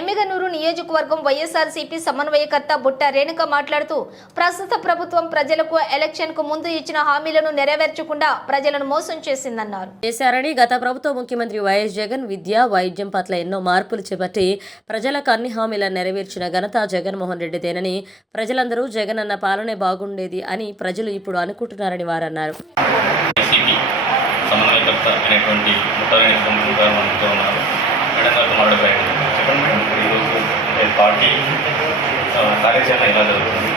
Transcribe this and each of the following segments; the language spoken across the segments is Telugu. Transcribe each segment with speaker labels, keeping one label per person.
Speaker 1: ఎమ్మిగనూరు నియోజకవర్గం వైఎస్ఆర్సీపీ సమన్వయకర్త బుట్ట రేణుక మాట్లాడుతూ ప్రస్తుత ప్రభుత్వం ప్రజలకు ఎలక్షన్కు ముందు ఇచ్చిన హామీలను నెరవేర్చకుండా ప్రజలను మోసం చేసిందన్నారు.
Speaker 2: చేశారని గత ప్రభుత్వ ముఖ్యమంత్రి వైఎస్ జగన్ విద్య వైద్యం పట్ల ఎన్నో మార్పులు చేపట్టి ప్రజలకు అన్ని హామీలను నెరవేర్చిన ఘనత జగన్మోహన్ రెడ్డిదేనని ప్రజలందరూ జగన్ అన్న పాలనే బాగుండేది అని ప్రజలు ఇప్పుడు అనుకుంటున్నారని వారన్నారు.
Speaker 3: అనేటువంటి కార్యాచరణ ఎలా జరుగుతుంది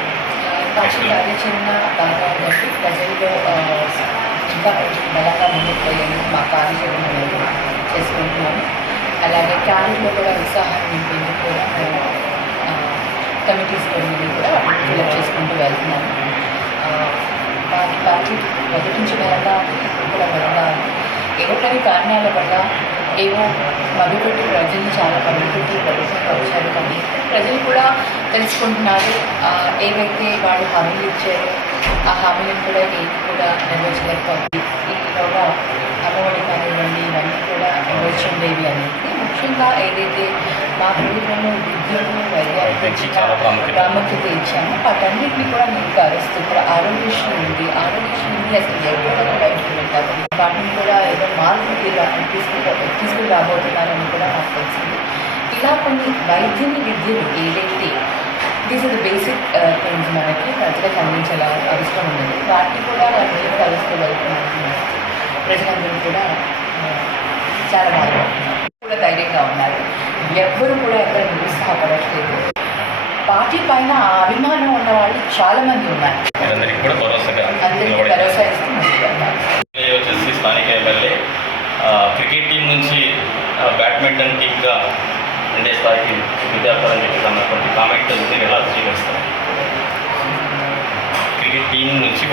Speaker 4: కార్యాచరణ బాగా ఉందండి ఇంకా కొంచెం బలంగా ముందుకు పోయేందుకు మా కార్యాచరణ మేము చేసుకుంటున్నాము అలాగే క్యాడర్లో కూడా ఉత్సాహాన్ని నింపేందుకు కూడా మేము కమిటీస్ కొన్ని కూడా ఫిలప్ చేసుకుంటూ వెళ్తున్నాము మా పార్టీ మొదటి నుంచి బలంగా ఇప్పుడు కూడా బలంగా ఉంది ఏవో కొన్ని కారణాల వల్ల ఏవో మభ్యపెట్టి ప్రజల్ని చాలా మభ్యపెట్టి ప్రభుత్వం వచ్చారు కానీ ప్రజలు కూడా తెలుసుకుంటున్నారు. ఏవైతే వాళ్ళు హామీలు ఇచ్చారో ఆ హామీలను కూడా ఏది కూడా నెరవేర్చలేకపోతుంది ఈలోగా అమ్మఒడి కానివ్వండి ఇవన్నీ కూడా నెరవేర్చండేవి అనేది ముఖ్యంగా ఏదైతే మా ప్రభుత్వంలో విద్యను
Speaker 3: ప్రాముఖ్యత.
Speaker 4: ఇచ్చాము వాటన్నిటిని కూడా నేను కరుస్తూ ఇక్కడ ఆరోగ్యశ్రీ ఉంది. ఆరోగ్యశ్రీ ఉంది అసలు ఎక్కడ కూడా ఇంప్లిమెంట్ అవ్వదు వాటిని కూడా ఏదో మార్పు తీసుకు తీసుకుని రాబోతున్నారని కూడా నాకు తెలిసింది ఇలా కొన్ని వైద్యుని విద్యలు ఏదైతే these are the basic things మనకి ప్రజలకు అందించాల అవసరం ఉన్నది వాటిని కూడా వాళ్ళు నేను కలుస్తూ వెళ్తున్నారు ప్రజలందరూ కూడా ఆ, చాలా బాగుంటున్నారు కూడా ధైర్యంగా ఉన్నారు. ఎవ్వరు కూడా ఎక్కడ నిరుత్సాహపడట్లేదు. పార్టీ పైన అభిమానం ఉన్న వాళ్ళు చాలా మంది ఉన్నారు
Speaker 3: కూడా
Speaker 4: భరోసా
Speaker 3: వచ్చేసి స్థానిక ఎమ్మెల్యే క్రికెట్ టీం నుంచి బ్యాడ్మింటన్ టీమ్గా ఉండే స్థాయికి విద్యార్థులని చెప్పి అన్నటువంటి కామెంట్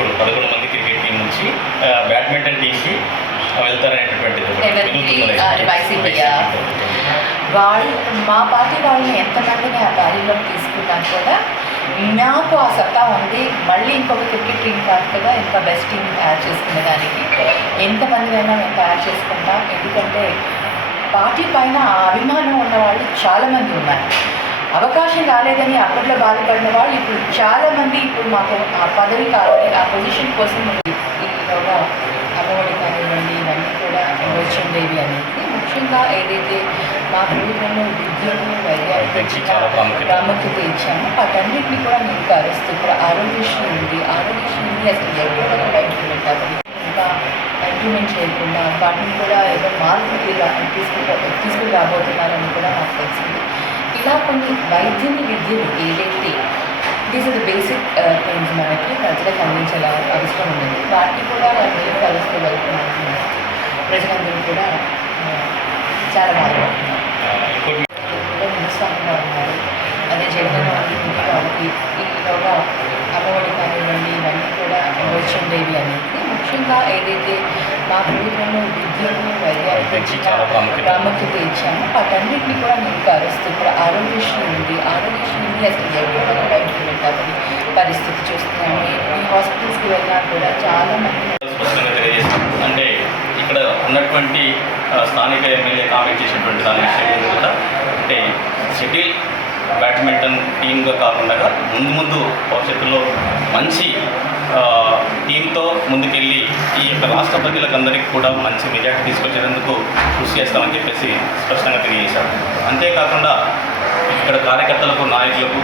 Speaker 3: ఇప్పుడు పదకొండు మంది క్రికెట్ టీం నుంచి బ్యాడ్మింటన్
Speaker 4: వైసీపీయా? వాళ్ళు మా పార్టీ వాళ్ళని ఎంతమందిని ఆ పార్టీలోకి తీసుకున్నా కూడా నాకు ఆ సత్తా ఉంది. మళ్ళీ ఇంకొక క్రికెట్ టీం కాదు కదా ఇంకా బెస్ట్ టీం తయారు చేసుకునే దానికి. ఎంతమందినైనా మేము తయారు చేసుకుంటాం. ఎందుకంటే పార్టీ పైన అభిమానం ఉన్న వాళ్ళు చాలామంది ఉన్నారు. అవకాశం రాలేదని అప్పట్లో బాధపడిన వాళ్ళు ఇప్పుడు చాలామంది ఇప్పుడు మాకు ఆ పదవి కావాలి ఆ పొజిషన్ కోసం ఈలోగా అమ్మఒడి కానివ్వండి ఇవన్నీ కూడా నెరవేర్చండేవి అనేది ముఖ్యంగా ఏదైతే మా ప్రభుత్వంలో విద్యను వైద్యానికి
Speaker 3: ప్రాముఖ్యత.
Speaker 4: ఇచ్చాము వాటన్నిటిని కూడా నేను కరుస్తూ ఇక్కడ ఆరోగ్యశ్రీ ఉంది. ఆరోగ్యశ్రీ ఉంది అసలు ఎక్కడ కూడా ఇంప్లిమెంట్ అవ్వదు. ఇంకా ఇంప్లిమెంట్ చేయకుండా వాటిని కూడా ఏదో మార్పు తీసుకు తీసుకుని రాబోతున్నారని కూడా నాకు తెలిసింది. ఇలా కొన్ని వైద్యుని విద్యలు ఏదైతే these are the basic things మనకి ప్రజలకు అందించాల అవసరం ఉంది వాటిని కూడా వాళ్ళు నేను కలుస్తూ వెళ్తున్నారు ప్రజలందరూ కూడా చాలా బాధపడుతున్నారు మనస్వామిగా ఉన్నారు అదే జగన్ వాళ్ళకి ఈలోగా అమ్మఒడి కానివ్వండి ఇవన్నీ కూడా నెరవేర్చండేవి అనేది ముఖ్యంగా ఏదైతే మా ప్రభుత్వంలో విద్యను
Speaker 3: ప్రాముఖ్యత.
Speaker 4: ఇచ్చాము. వాటన్నిటిని కూడా నేను కరుస్తూ ఇక్కడ ఆరోగ్యశ్రీ ఉంది. ఆరోగ్యశ్రీ ఉంది. అసలు ఎక్కడ కూడా ఇంప్లిమెంట్ అవ్వదు పరిస్థితి చూస్తున్నాము. ఈ హాస్పిటల్స్కి వెళ్ళినా కూడా చాలా మంది
Speaker 3: అంటే ఇక్కడ ఉన్నటువంటి స్థానిక ఎమ్మెల్యే కామెంట్ చేసినటువంటి దాని విషయం కూడా అంటే షటిల్ బ్యాడ్మింటన్ టీమ్గా కాకుండా ముందు ముందు భవిష్యత్తులో మంచి టీంతో ముందుకెళ్ళి ఈ యొక్క రాష్ట్ర ప్రజలకు అందరికీ కూడా మంచి మెజార్టీ తీసుకొచ్చేందుకు కృషి చేస్తామని చెప్పేసి స్పష్టంగా తెలియజేశారు. అంతేకాకుండా ఇక్కడ కార్యకర్తలకు నాయకులకు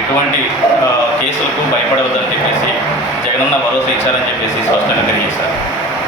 Speaker 3: ఎటువంటి కేసులకు భయపడవద్దని చెప్పేసి జగనన్న భరోసా ఇచ్చారని చెప్పేసి స్పష్టంగా తెలియజేశారు.